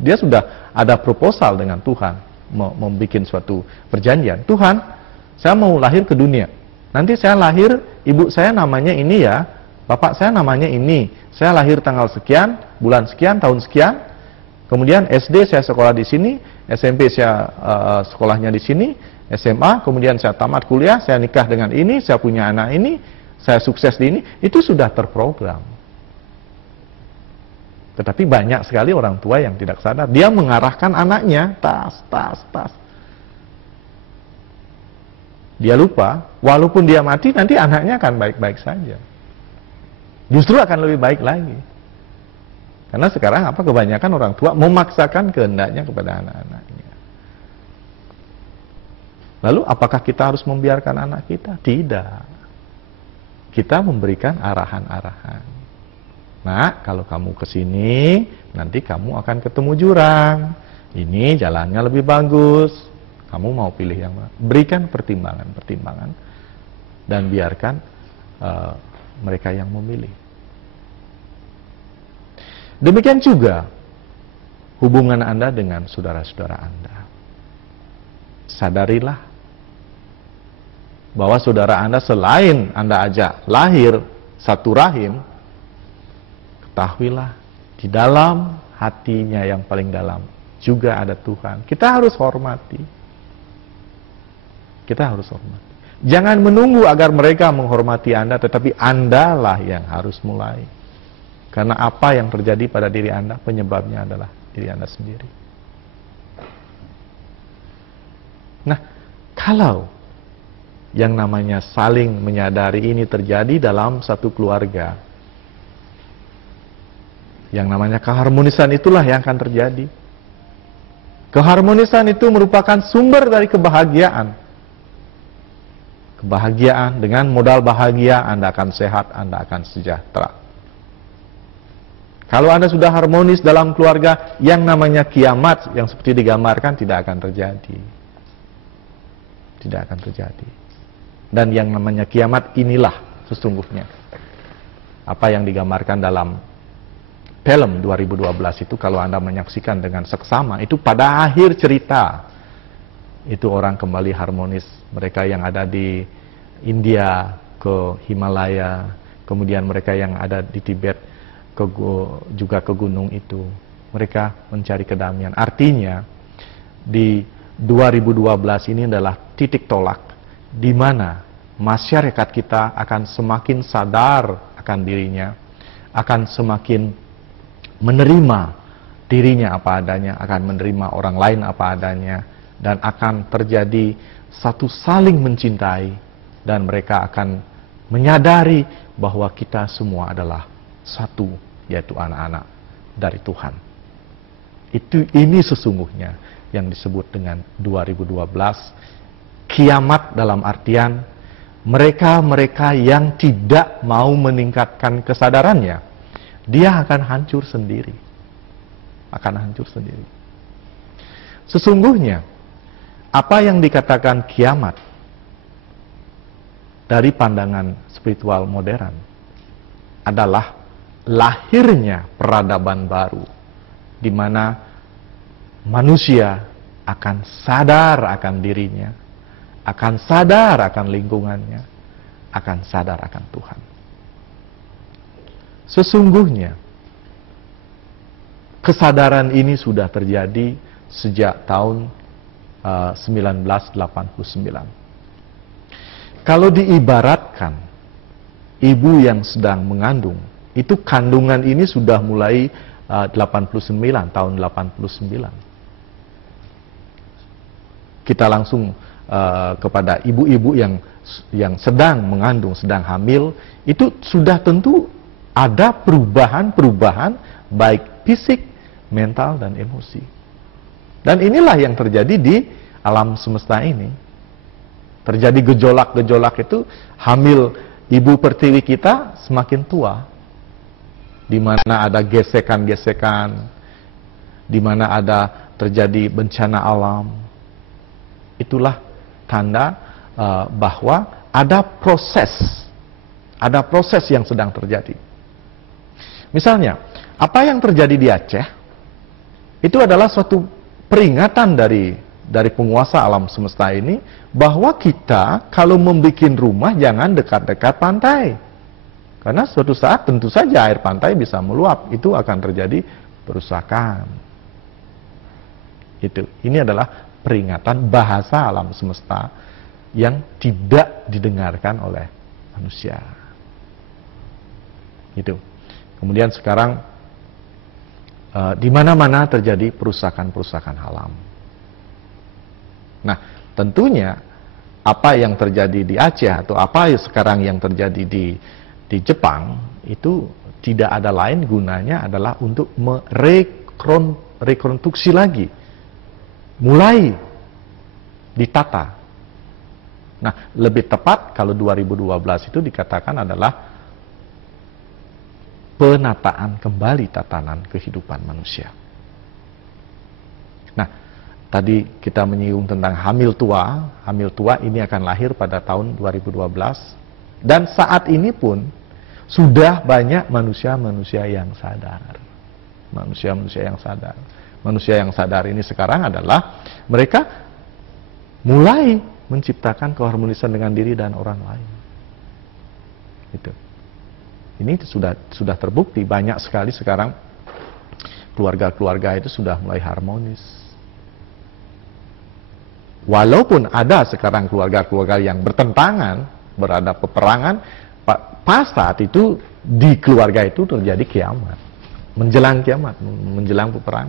Dia sudah ada proposal dengan Tuhan, membuat suatu perjanjian. Tuhan, saya mau lahir ke dunia. Nanti saya lahir, ibu saya namanya ini ya, bapak saya namanya ini. Saya lahir tanggal sekian, bulan sekian, tahun sekian. Kemudian SD saya sekolah di sini, SMP saya sekolahnya di sini, SMA, kemudian saya tamat kuliah, saya nikah dengan ini, saya punya anak ini, saya sukses di ini. Itu sudah terprogram. Tetapi banyak sekali orang tua yang tidak sadar. Dia mengarahkan anaknya, tas. Dia lupa, walaupun dia mati, nanti anaknya akan baik-baik saja. Justru akan lebih baik lagi. Karena sekarang kebanyakan orang tua memaksakan kehendaknya kepada anak-anaknya. Lalu apakah kita harus membiarkan anak kita? Tidak. Kita memberikan arahan-arahan. Nah, kalau kamu ke sini, nanti kamu akan ketemu jurang. Ini jalannya lebih bagus. Kamu mau pilih yang mana? Berikan pertimbangan-pertimbangan dan biarkan mereka yang memilih. Demikian juga hubungan Anda dengan saudara-saudara Anda. Sadarilah bahwa saudara Anda selain Anda ajak lahir satu rahim, ketahuilah, di dalam hatinya yang paling dalam juga ada Tuhan. Kita harus hormati. Kita harus hormati. Jangan menunggu agar mereka menghormati Anda, tetapi Anda lah yang harus mulai. Karena apa yang terjadi pada diri Anda, penyebabnya adalah diri Anda sendiri. Nah, kalau yang namanya saling menyadari ini terjadi dalam satu keluarga, yang namanya keharmonisan itulah yang akan terjadi. Keharmonisan itu merupakan sumber dari kebahagiaan. Kebahagiaan, dengan modal bahagia Anda akan sehat, Anda akan sejahtera. Kalau Anda sudah harmonis dalam keluarga, yang namanya kiamat yang seperti digambarkan tidak akan terjadi. Tidak akan terjadi. Dan yang namanya kiamat inilah sesungguhnya apa yang digambarkan dalam film 2012 itu. Kalau Anda menyaksikan dengan seksama, itu pada akhir cerita itu orang kembali harmonis. Mereka yang ada di India ke Himalaya, kemudian mereka yang ada di Tibet juga ke gunung itu, mereka mencari kedamaian. Artinya di 2012 ini adalah titik tolak di mana masyarakat kita akan semakin sadar akan dirinya, akan semakin menerima dirinya apa adanya, akan menerima orang lain apa adanya, dan akan terjadi satu saling mencintai, dan mereka akan menyadari bahwa kita semua adalah satu, yaitu anak-anak dari Tuhan. Ini sesungguhnya yang disebut dengan 2012 kiamat, dalam artian mereka-mereka yang tidak mau meningkatkan kesadarannya, dia akan hancur sendiri. Akan hancur sendiri. Sesungguhnya apa yang dikatakan kiamat dari pandangan spiritual modern adalah lahirnya peradaban baru, di mana manusia akan sadar akan dirinya, akan sadar akan lingkungannya, akan sadar akan Tuhan. Sesungguhnya kesadaran ini sudah terjadi sejak tahun 1989. Kalau diibaratkan ibu yang sedang mengandung, itu kandungan ini sudah mulai 89, tahun 89. Kita langsung kepada ibu-ibu yang sedang mengandung, sedang hamil, itu sudah tentu ada perubahan-perubahan baik fisik, mental, dan emosi. Dan inilah yang terjadi di alam semesta ini. Terjadi gejolak-gejolak itu, hamil ibu pertiwi kita semakin tua, di mana ada gesekan-gesekan, di mana ada terjadi bencana alam. Itulah tanda bahwa ada proses yang sedang terjadi. Misalnya, apa yang terjadi di Aceh itu adalah suatu peringatan dari penguasa alam semesta ini, bahwa kita kalau membuat rumah jangan dekat-dekat pantai. Karena suatu saat tentu saja air pantai bisa meluap, itu akan terjadi perusakan. Ini adalah peringatan bahasa alam semesta yang tidak didengarkan oleh manusia. Kemudian sekarang di mana-mana terjadi perusakan-perusakan alam. Nah, tentunya apa yang terjadi di Aceh atau apa sekarang yang terjadi di Jepang itu tidak ada lain gunanya adalah untuk merekonstruksi lagi, mulai ditata. Nah, lebih tepat kalau 2012 itu dikatakan adalah penataan kembali tatanan kehidupan manusia. Nah, tadi kita menyinggung tentang hamil tua. Hamil tua ini akan lahir pada tahun 2012. Dan saat ini pun sudah banyak manusia-manusia yang sadar. Manusia-manusia yang sadar. Manusia yang sadar ini sekarang adalah mereka mulai menciptakan keharmonisan dengan diri dan orang lain. Ini sudah terbukti, banyak sekali sekarang keluarga-keluarga itu sudah mulai harmonis. Walaupun ada sekarang keluarga-keluarga yang bertentangan, berada peperangan, pas saat itu di keluarga itu terjadi kiamat, menjelang kiamat, menjelang peperangan.